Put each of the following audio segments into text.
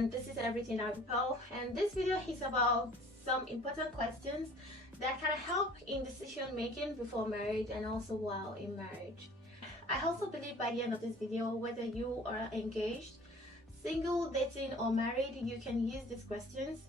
everyone, this is Everything I Repel, and this video is about some important questions that can help in decision making before marriage and also while in marriage. I also believe by the end of this video, whether you are engaged, single, dating or married, you can use these questions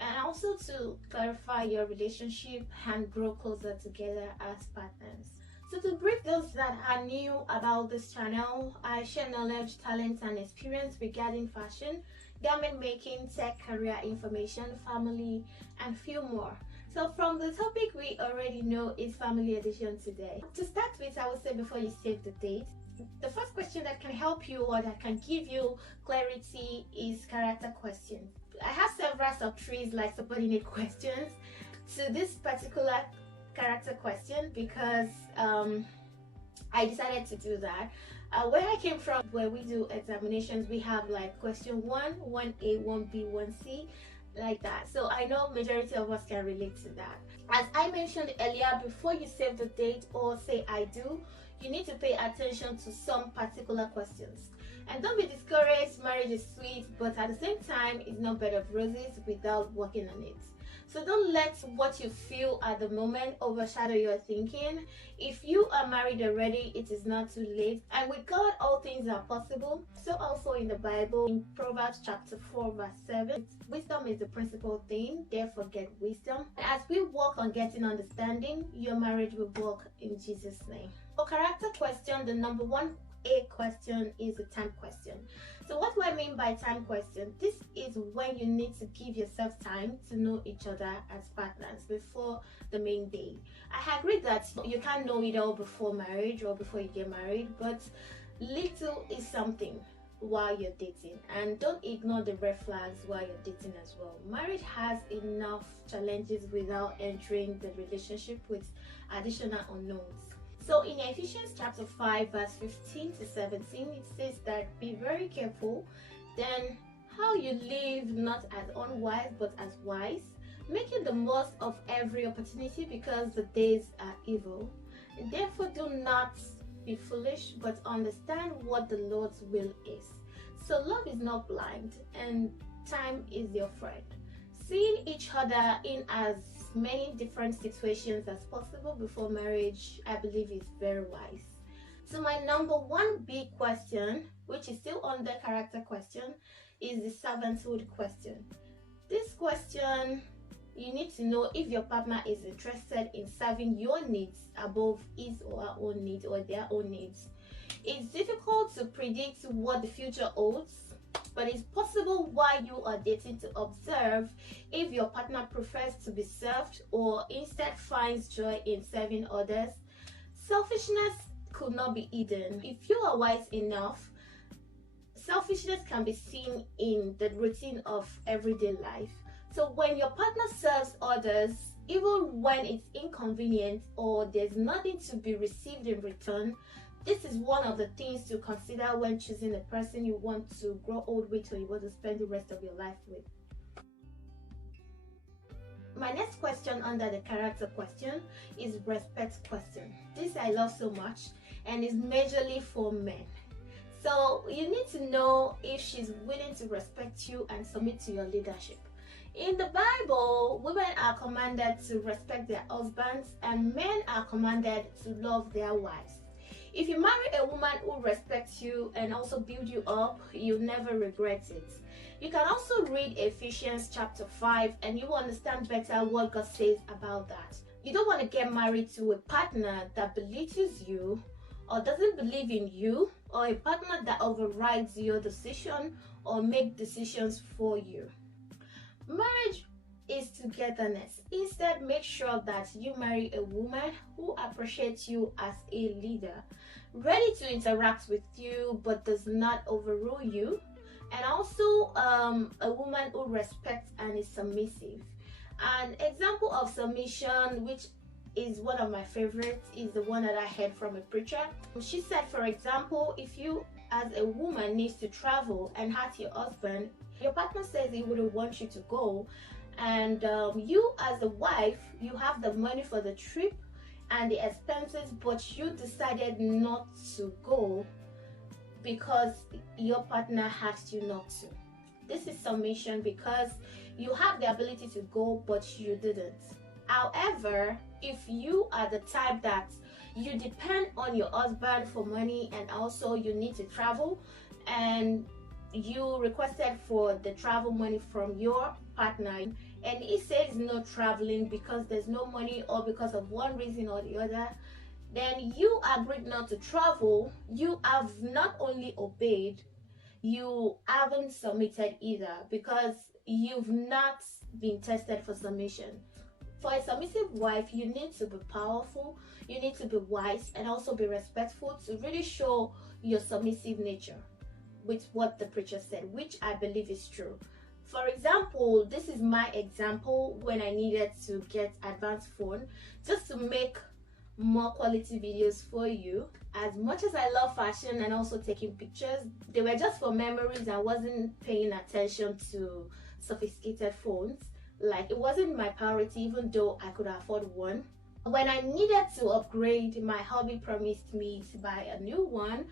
and also to clarify your relationship and grow closer together as partners. So to brief those that are new about this channel, I share knowledge, talents and experience regarding fashion, garment making, tech, career information, family and few more. So from the topic we already know is family edition today. To start with, I would say before you save the date, the first question that can help you or that can give you clarity is character questions. I have several sub-trees like subordinate questions to this particular character question because I decided to do that. Where I came from, where we do examinations, we have like question 1, 1A, 1B, 1C, like that. So I know majority of us can relate to that. As I mentioned earlier, before you save the date or say I do, you need to pay attention to some particular questions. And don't be discouraged, marriage is sweet, but at the same time, it's not bed of roses without working on it. So don't let what you feel at the moment overshadow your thinking. If you are married already, it is not too late. And with God, all things are possible. So also in the Bible, in Proverbs chapter 4 verse 7, wisdom is the principal thing, therefore get wisdom. And as we work on getting understanding, your marriage will work in Jesus' name. For character question, the number 1A question is a time question. So what do I mean by time question? This is when you need to give yourself time to know each other as partners before the main day. I agree that you can't know it all before marriage or before you get married, but little is something while you're dating, and don't ignore the red flags while you're dating as well. Marriage has enough challenges without entering the relationship with additional unknowns. So in Ephesians chapter 5 verse 15 to 17, it says that be very careful then how you live, not as unwise but as wise, making the most of every opportunity because the days are evil. And therefore do not be foolish but understand what the Lord's will is. So love is not blind and time is your friend. Seeing each other in as many different situations as possible before marriage, I believe is very wise. So my number 1B question, which is still under character question, is the servanthood question. This question, you need to know if your partner is interested in serving your needs above his or her own needs or their own needs. It's difficult to predict what the future holds, but it's possible while you are dating to observe if your partner prefers to be served or instead finds joy in serving others. Selfishness could not be hidden. If you are wise enough, selfishness can be seen in the routine of everyday life. So when your partner serves others, even when it's inconvenient or there's nothing to be received in return, this is one of the things to consider when choosing a person you want to grow old with or you want to spend the rest of your life with. My next question under the character question is respect question. This I love so much and is majorly for men. So you need to know if she's willing to respect you and submit to your leadership. In the Bible, women are commanded to respect their husbands and men are commanded to love their wives. If you marry a woman who respects you and also build you up, you'll never regret it. You can also read Ephesians chapter 5 and you will understand better what God says about that. You don't want to get married to a partner that belittles you or doesn't believe in you, or a partner that overrides your decision or make decisions for you. Marriage is togetherness. Instead, make sure that you marry a woman who appreciates you as a leader, ready to interact with you but does not overrule you, and also a woman who respects and is submissive. An example of submission, which is one of my favorites, is the one that I heard from a preacher. She said, for example, if you as a woman needs to travel and ask your husband, your partner says he wouldn't want you to go, and you as a wife, you have the money for the trip and the expenses, but you decided not to go because your partner asked you not to. This is submission because you have the ability to go, but you didn't. However, if you are the type that you depend on your husband for money and also you need to travel, and you requested for the travel money from your partner and he says no traveling because there's no money or because of one reason or the other, then you agreed not to travel. You have not only obeyed, you haven't submitted either, because you've not been tested for submission. For a submissive wife, you need to be powerful, you need to be wise, and also be respectful to really show your submissive nature with what the preacher said, which I believe is true. For example, this is my example when I needed to get advanced phone just to make more quality videos for you. As much as I love fashion and also taking pictures, they were just for memories. I wasn't paying attention to sophisticated phones. Like, it wasn't my priority, even though I could afford one. When I needed to upgrade, my hubby promised me to buy a new one,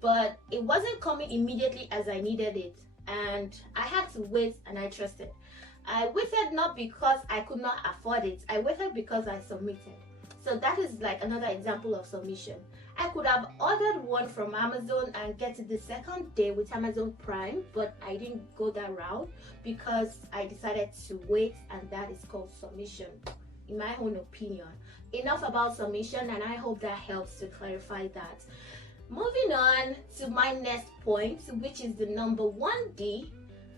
but it wasn't coming immediately as I needed it, and I had to wait, and I trusted. I waited not because I could not afford it, I waited because I submitted. So that is like another example of submission. I could have ordered one from Amazon and get it the second day with Amazon Prime, but I didn't go that route because I decided to wait, and that is called submission, in my own opinion. Enough about submission, and I hope that helps to clarify that. Moving on to my next point, which is the number 1D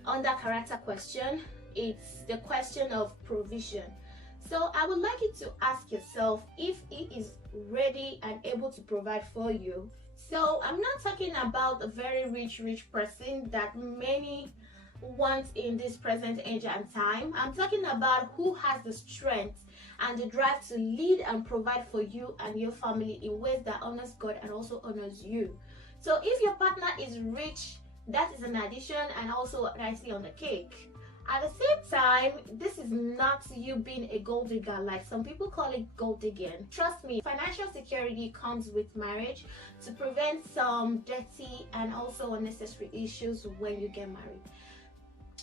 on that character question. It's the question of provision. So I would like you to ask yourself if he is ready and able to provide for you. So I'm not talking about a very rich person that many want in this present age and time. I'm talking about who has the strength and the drive to lead and provide for you and your family in ways that honors God and also honors you. So if your partner is rich, that is an addition and also nicely on the cake. At the same time, this is not you being a gold digger, like some people call it gold digging. Trust me, financial security comes with marriage to prevent some dirty and also unnecessary issues when you get married.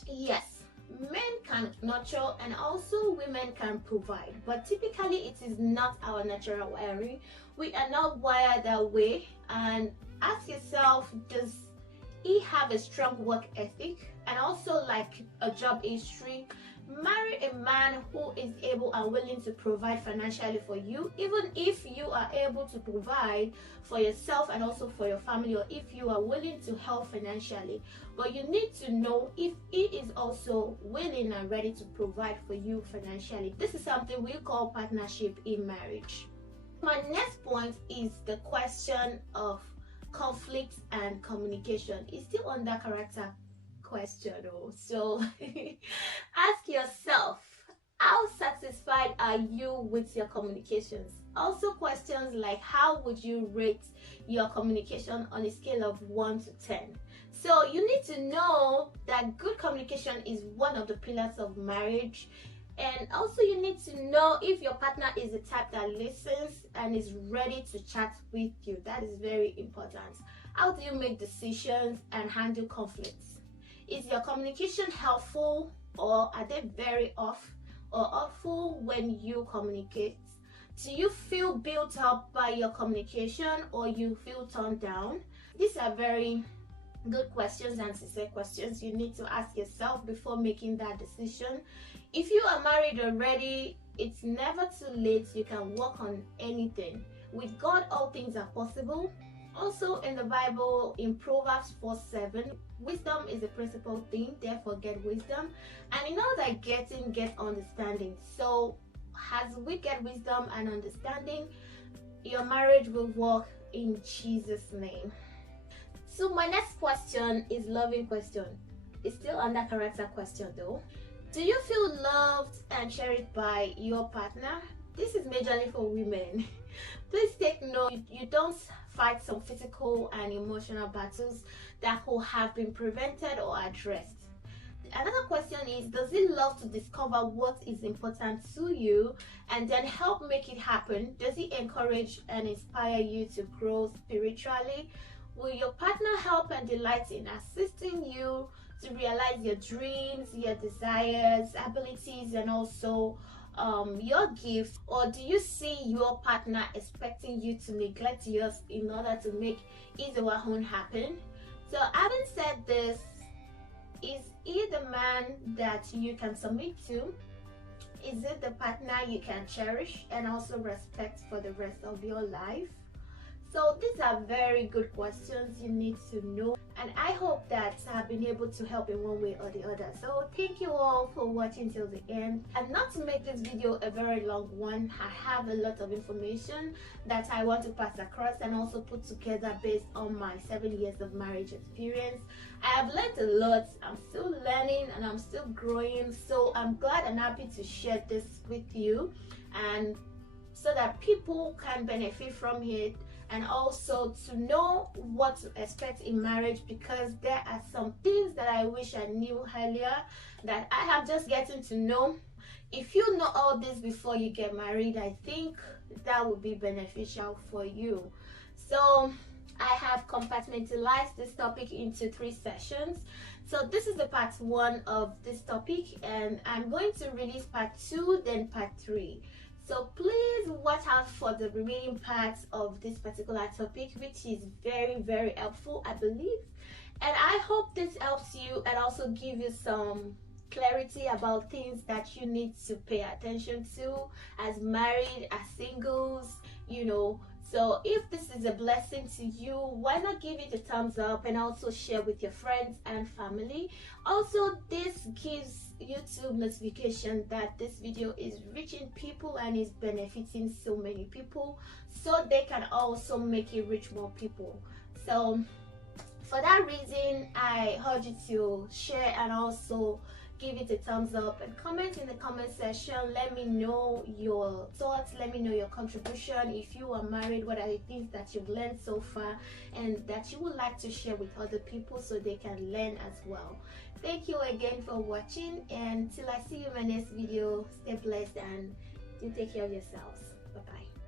Yes, men can nurture and also women can provide, but typically it is not our natural wiring. We are not wired that way. And ask yourself, does he have a strong work ethic and also like a job history? Marry a man who is able and willing to provide financially for you, even if you are able to provide for yourself and also for your family, or if you are willing to help financially. But you need to know if he is also willing and ready to provide for you financially. This is something we call partnership in marriage. My next point is the question of conflict and communication. It's still on that character question though. So ask yourself, how satisfied are you with your communications? Also questions like, how would you rate your communication on a scale of 1 to 10? So you need to know that good communication is one of the pillars of marriage. And also you need to know if your partner is the type that listens and is ready to chat with you. That is very important. How do you make decisions and handle conflicts? Is your communication helpful, or are they very off or awful when you communicate? Do you feel built up by your communication, or you feel turned down? These are very good questions and sincere questions you need to ask yourself before making that decision. If you are married already, it's never too late. You can work on anything. With God, all things are possible. Also in the Bible, in Proverbs 4:7, wisdom is a principal thing, therefore get wisdom. And in all that getting, get understanding. So as we get wisdom and understanding, your marriage will work in Jesus' name. So my next question is loving question. It's still under character question though. Do you feel loved and cherished by your partner? This is majorly for women. Please take note, you don't fight some physical and emotional battles that could have been prevented or addressed. Another question is, does he love to discover what is important to you and then help make it happen? Does he encourage and inspire you to grow spiritually? Will your partner help and delight in assisting you to realize your dreams, your desires, abilities, and also your gifts? Or do you see your partner expecting you to neglect yours in order to make his or her own happen? So having said this, is he the man that you can submit to? Is it the partner you can cherish and also respect for the rest of your life? So these are very good questions you need to know, and I hope that I've been able to help in one way or the other. So thank you all for watching till the end. And not to make this video a very long one, I have a lot of information that I want to pass across and also put together based on my 7 years of marriage experience. I have learned a lot. I'm still learning and I'm still growing, so I'm glad and happy to share this with you, and so that people can benefit from it, and also to know what to expect in marriage, because there are some things that I wish I knew earlier that I have just getting to know. If you know all this before you get married, I think that would be beneficial for you. So I have compartmentalized this topic into 3 sessions. So this is the part 1 of this topic, and I'm going to release part 2, then part 3. So please watch out for the remaining parts of this particular topic, which is very, very helpful, I believe. And I hope this helps you and also give you some clarity about things that you need to pay attention to as married, as singles, you know. So if this is a blessing to you, why not give it a thumbs up and also share with your friends and family. Also, this gives YouTube notification that this video is reaching people and is benefiting so many people, so they can also make it reach more people. So for that reason, I urge you to share and also give it a thumbs up and comment in the comment section. Let me know your thoughts, let me know your contribution. If you are married, what are the things that you've learned so far and that you would like to share with other people so they can learn as well. Thank you again for watching, and till I see you in my next video, stay blessed and do take care of yourselves. Bye bye.